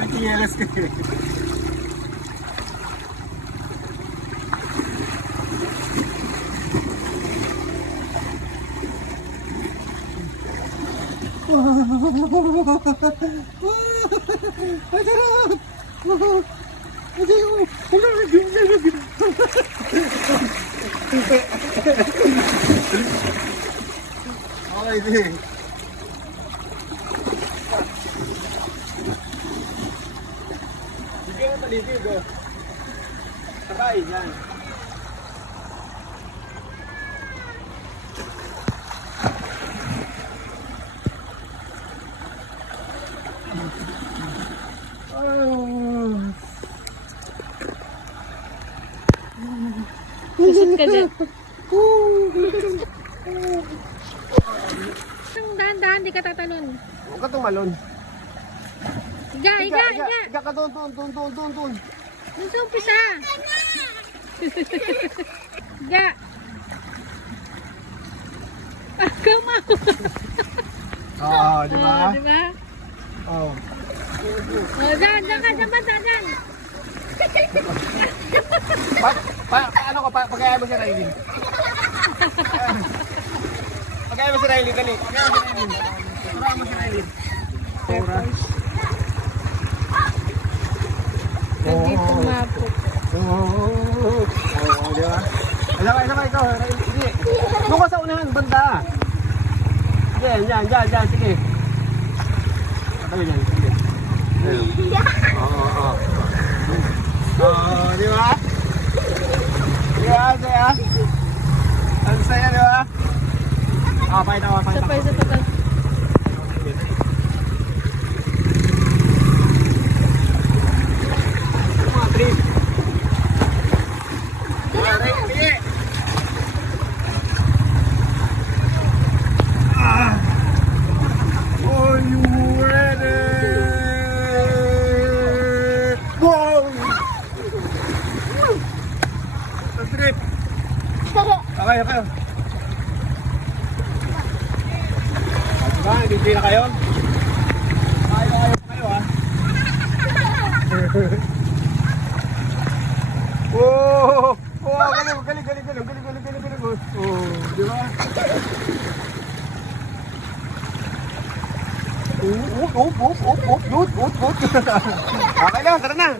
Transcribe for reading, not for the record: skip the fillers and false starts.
nagtiyelas ka eh. Okay, di. Bigyan mo paligid, oh. Sakay, yan. Kusot ka dyan. Dahan-dahan, di ka tatalon. Huwag ka tumalon. Iga, iga, iga. Iga ka doon. Doon sa umpisa. Iga. Ah, kama. Oo, di ba? Di ba? Oo. Oh, dyan ka, dyan ba, dyan. Ano ka, pagkaya mo si Riley. Pagkaya mo si Riley, dali. Pagkaya mo si Riley. Pagkaya mo si Riley. Pura. Nandito mapo. Oo, di ba? Isa pa, ikaw. Sige. Doon ka sa unahan, banda. Sige, dyan, sige. Patabi dyan, sige. Oo. Oo, di ba? Saya. Ang saya, di ba? Pakita ko. Sapay sa tatal. Mga trip. Sige. Are you ready? Wow! Ang trip. Okay. Diba, hindi na kayo? Kayo ha? Oh, galing. Oh, di ba? Okay lang, tara na.